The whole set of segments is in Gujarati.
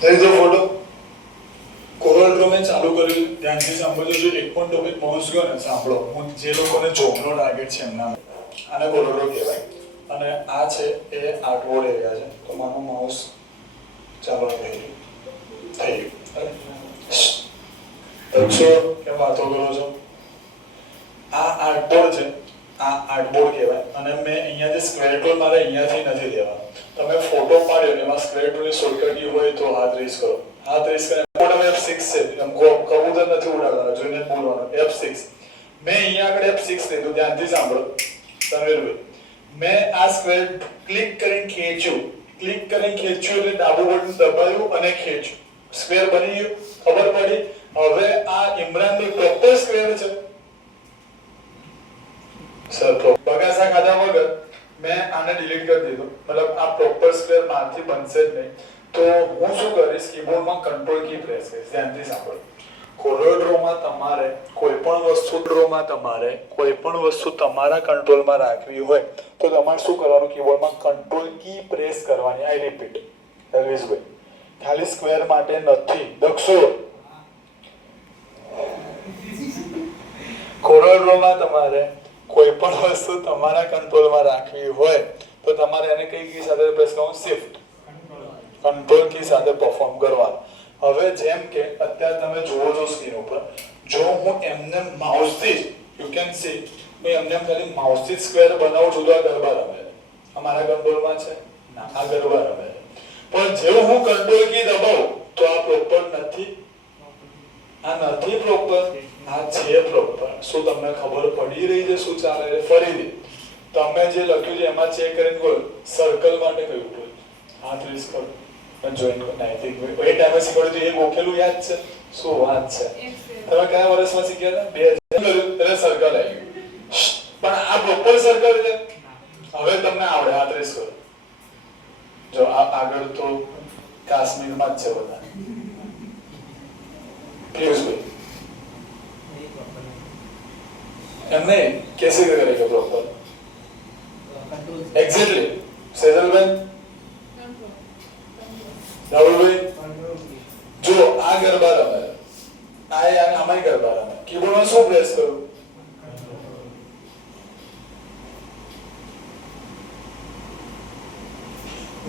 થઈ ગયો ફોટો. કોરલ ડ્રો મેં ચાલુ કર્યું, ધ્યાનથી સાંભળજો. જો એક પણ ટોપિક માઉસ ગયો ને સાંભળો, હું જે લોકોને જોબનો ટાર્ગેટ છે એમના, આને કોરલ ડ્રો કહેવાય. અને આ છે એ આર્ટબોર્ડ એરિયા છે. તો મારું માઉસ ચાલો થઈ ગયું. કેમ વાતો કરો છો? આ આર્ટબોર્ડ છે, આ આર્ટબોર્ડ કહેવાય. અને મેં અહીંયા જે સ્ક્વેર ટૂલ મારે અહીંયાથી નથી લેવાનો. તમે ફોટો પાડ્યો ને એમાં સ્ક્વેર ટૂલની શોર્ટકટ હોય તો હાથ રેસ કરો. હાથ રેસ કરીને F6 છે, એમ કબૂતર નથી ઉડાડવાનો, જોઈને બોલવાનું F6. મેં અહીંયા આગળ F6 લીધું, ધ્યાનથી સાંભળો તનવીરભાઈ. મેં આ સ્ક્વેર ક્લિક કરીને ખેંચ્યું એટલે ડાબું બટન દબાવ્યું અને ખેંચ્યું. સ્ક્વેર બની ગયું, ખબર પડી. હવે આ ઇમરાનની પ્રોપર સ્ક્વેર છે સર. બગાસા ખાધા વગર મેં આને ડિલીટ કરી દીધું, મતલબ આ પ્રોપર સ્ક્વેર માંથી બનશે જ નહીં. તો હું શું કરીશ, કીબોર્ડમાં કંટ્રોલ કી પ્રેસ કરીશ. ધ્યાનથી સાંભળો. કોરલ ડ્રોમાં તમારે કોઈ પણ વસ્તુ તમારા કંટ્રોલમાં રાખવી હોય તો તમારે શું કરવાનું, કીબોર્ડમાં કંટ્રોલ કી પ્રેસ કરવાની. આઈ રિપીટ એલ્વિસભાઈ, ખાલી સ્ક્વેર માટે નથી. દક્ષો, કોરલ ડ્રોમાં તમારે કોઈ પણ વસ્તુ તમારા કંટ્રોલમાં રાખવી હોય તો તમારે એને કઈ કી સાથે પ્રેસ કરવાનું? શિફ્ટ કંટ્રોલ કી સાથે પરફોર્મ કરવાનું. હવે જેમ કે અત્યારે તમે જુઓ છો સ્ક્રીન ઉપર, જો હું એમને માઉસથી જ યુ કેન સી, હું એમને ખાલી માઉસથી સ્ક્વેર બનાવું છું તો આ ગરબા રમે છે. અમારા કંટ્રોલમાં છે ના, આ ગરબા રમે છે. પણ જેવું હું કંટ્રોલ કી દબાવું તો આ પ્રોપર નથી, આ નથી પ્રોપર, આ છે પ્રોપર. શું તમને ખબર પડી રહી છે શું ચાલે છે? ફરીથી તમે જે લખ્યું છે એમાં ચેક કરીને બોલો. સર્કલ માટે કયું બોલ? હાથ રેસ કરો, જોઈન કરો. નાઇટિક એ ટાઈમે શીખવાડ્યું તો એ ગોખેલું યાદ છે? શું વાત છે? તમે કયા વર્ષમાં શીખ્યા હતા? 2000 એટલે સર્કલ આવી ગયું. પણ આ પ્રોપર સર્કલ છે. હવે તમને આવડે. હાથ રેસ કરો. જો આ આગળ તો કાશ્મીરમાં જ છે બધા. પિયુષભાઈ એમ નહીં, कैसे करेगा प्रॉपर? एग्जैक्टली. सेजलबेन, રાહુલભાઈ, જો આ ગરબા રમે, આ આમાંય ગરબા રમે. કીબોર્ડમાં શું પ્રેસ કરું?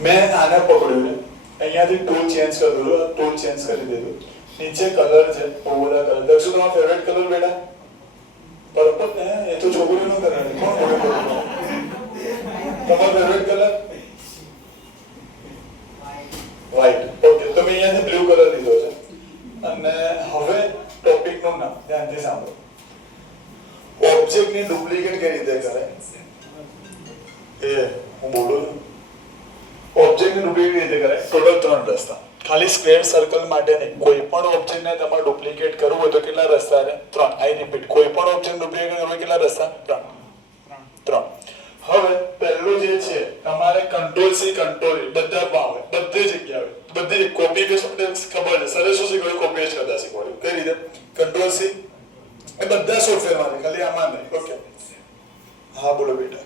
મેં આને પકડ્યું ને અહીંયાથી ટૂલ ચેન્જ કરી દીધું, ટૂલ ચેન્જ કરી દીધું. નીચે કલર છે, ઓવરઓલ કલર. દક્ષુ, તમારો ફેવરેટ કલર બેટા? पर्पल है. ये तो छोकरी नो कर रहा है. कौन बोले તમારો ફેવરેટ કલર? વ્હાઈટ. ઓકે, તો મેં અહીંયાથી બ્લુ કલર લીધો છે. અને હવે ટોપિક નું નામ ધ્યાનથી સાંભળો. ઓબ્જેક્ટ ની ડુપ્લિકેટ કઈ રીતે કરે? એ હું બોલું છું. ઓબ્જેક્ટ ની ડુપ્લિકેટ કઈ રીતે કરે? ટોટલ 3 રસ્તા. ખાલી સ્ક્વેર સર્કલ માટે નહીં, કોઈ પણ ઓબ્જેક્ટ ને તમારે ડુપ્લિકેટ કરવું હોય તો કેટલા રસ્તા છે? 3. આઈ રિપીટ, કોઈ પણ ઓબ્જેક્ટ ડુપ્લિકેટ કરવું હોય કેટલા રસ્તા? 3. હવે પહેલું જે છે તમારે કંટ્રોલ સી કંટ્રોલ બધા ભાવે, બધી જગ્યાએ, બધી કોપી પેસ્ટ ખબર છે. સર શું શીખવાડ્યું? કોપી પેસ્ટ કરતા શીખવાડ્યું. કઈ રીતે? કંટ્રોલ સી એ બધા સોફ્ટવેરમાં છે, ખાલી આમાં નહીં. ઓકે, હા બોલો બેટા.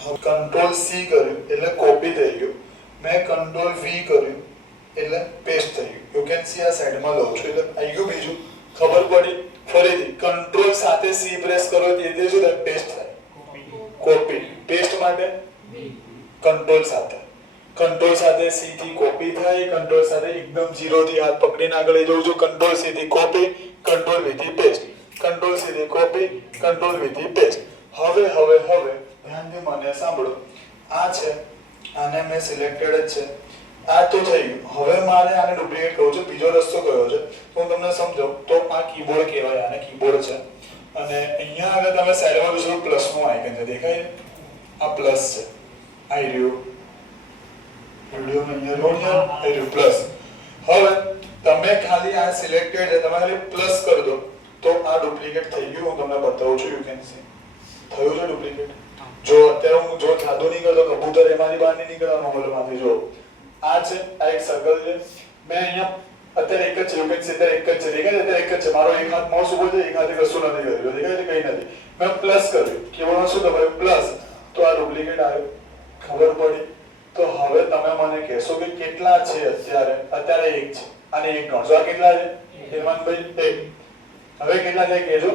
હા, કંટ્રોલ સી કર્યું એટલે કોપી થઈ ગયું. મેં કંટ્રોલ વી કર્યું એટલે પેસ્ટ થઈ ગયું. યુ કેન સી આ સાઈડમાં લઉં છું એટલે આવી ગયું. બીજું ખબર પડી? ફરીથી કંટ્રોલ સાથે સી પ્રેસ કરો એટલે શું થાય? પેસ્ટ થાય. કોપી. પેસ્ટ માટે કંટ્રોલ સાથે સી થી કોપી થાય. કંટ્રોલ સાથે એકદમ 0 થી હાથ પકડીને આગળ જવું છું. કંટ્રોલ સી થી કોપી, કંટ્રોલ વી થી પેસ્ટ, કંટ્રોલ સી થી કોપી, કંટ્રોલ વી થી પેસ્ટ. હવે ધ્યાનથી મને સાંભળો. આ છે, આને મેં સિલેક્ટેડ જ છે. આ તો થઈ ગયું. હવે મારે આને ડુપ્લિકેટ કરવું છે. બીજો રસ્તો કયો છે હું તમને સમજાવું. તો આ કીબોર્ડ કહેવાય, આને કીબોર્ડ છે. અને અહીંયા આગળ તમે સાઈડમાં જોશો પ્લસ નું આઇકન છે, દેખાય? આ પ્લસ છે. આઈ રહ્યું વિડિયોમાં અહીંયા આઈ રહ્યું પ્લસ. હવે તમે ખાલી આ સિલેક્ટેડ છે, તમે ખાલી પ્લસ કરી દો તો આ ડુપ્લિકેટ થઈ ગયું. હું તમને બતાવું છું. યુ કેન સી થયું છે ડુપ્લિકેટ. જો અત્યારે હું જો જાદુ નહીં કરતો, કબૂતર એમાંથી બહાર નહીં નીકળવાનો મોબાઈલમાંથી. જો આ છે, આ એક સર્કલ છે. મેં અહીંયા અત્યારે એક જ છે, યુ કેન સી અત્યારે એક જ છે, દેખાય છે? અત્યારે એક જ છે. મારો એક હાથ માઉસ ઉપર છે, એક હાથે કશું નથી કર્યું, દેખાય છે? કંઈ નથી. મેં પ્લસ કર્યું, કીબોર્ડમાં શું દબાવ્યું? પ્લસ. તો આ ડુપ્લિકેટ આવ્યો. ખબર પડી? તો હવે તમે મને મને કહેશો કે કેટલા છે અત્યારે એક છે અને એક ગણશો. આ કેટલા છે હેમંતભાઈ? એક. હવે કેટલા છે કહેજો.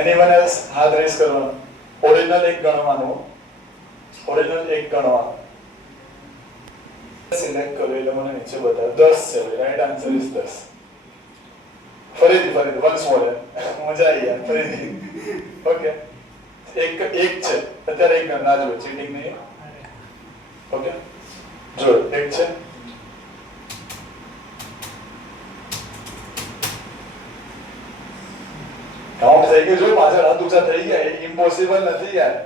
Anyone else? હાથ રેઝ કરવાનો. ઓરિજિનલ એક ગણવાનું. ઓરિજિનલ એક ગણવાનું. સિલેક્ટ કરો એટલે મને નીચે બતાવો. 10 છે. Right answer is 10. ફરીથી વન્સ મોર. મજા આવી યાર. ફરીથી. ઓકે. એક છે અત્યારે એક ગણના જો ચીટિંગ નહીં. ઓકે જો એક છે. કાઉન્ટ થઈ ગયું. જો પાછળ હાથ ઊંચા થઈ ગયા. એ ઇમ્પોસિબલ નથી યાર.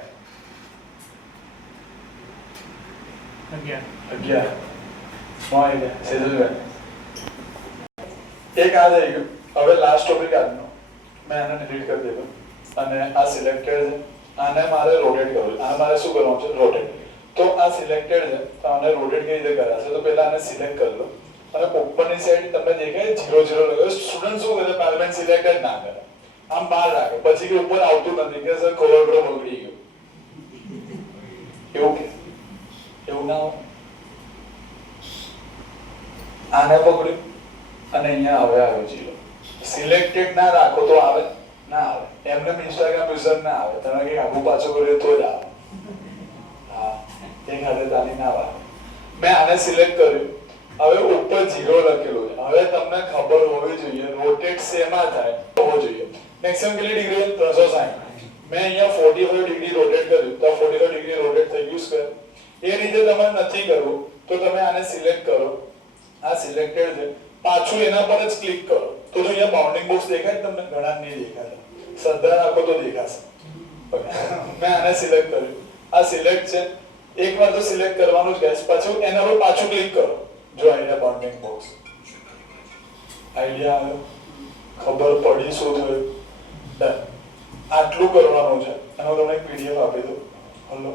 11 મોય ગયા સેજલભાઈ. એક આ થઈ ગયું. હવે લાસ્ટ ટોપિક આજનો મેં આને ડિલીટ કરી દીધું અને આ સિલેક્ટેડ છે. આને મારે રોટેટ કરવું. આ મારે શું કરવાનું છે? રોટેટ. તો આ સિલેક્ટેડ છે તો આને રોટેટ કેવી રીતે કરાશે? તો પહેલા આને સિલેક્ટ કરી લો અને ઉપરની સાઈડ તમને દેખાય 0 0 લગાવો. સ્ટુડન્ટ શું કરે? પાર્લામેન્ટ સિલેક્ટેડ ના કરે, આમ બહાર રાખે. પછી કે ઉપર આવતું નથી કે સર કોવરડ્રો બગડી ગયો. એવું કે એવું ના હોય. આને પકડ્યું અને અહીંયા હવે આવ્યો 0. સિલેક્ટેડ ના રાખો તો આવે ના આવે. એમને ઇન્સ્ટાગ્રામ યુઝર ના આવે. તમે કઈ આગુ પાછું કર્યું તો જ આવે. હા એક હાથે તાલી ના આવે. મેં આને સિલેક્ટ કર્યું. હવે ઉપર 0 લખેલું છે. હવે તમને ખબર હોવી જોઈએ રોટેટ શેમાં થાય હોવો જોઈએ. મેક્સિમમ કેટલી ડિગ્રી? 360. મેં અહીંયા 45 ડિગ્રી રોટેટ કર્યું તો 45 ડિગ્રી રોટેટ થઈ ગયું છે. એ રીતે તમારે નથી કરવું તો તમે આને સિલેક્ટ કરો. આ સિલેક્ટેડ છે. પાછું એના પર જ ક્લિક કરો તો જો અહીંયા બાઉન્ડિંગ બોક્સ દેખાય તમને? ઘણા નહીં દેખાતા. શ્રદ્ધા રાખો તો દેખાશે. મેં આને સિલેક્ટ કર્યું. આ સિલેક્ટ છે. એકવાર તો સિલેક્ટ કરવાનું જ ગાઈસ. પાછું એના પર પાછું ક્લિક કરો. જો અહીંયા બાઉન્ડિંગ બોક્સ. આઈડિયા આવ્યો? ખબર પડી શું થયું? ડન. આટલું કરવાનું છે. એનો તમને પીડીએફ આપી દઉં. હલો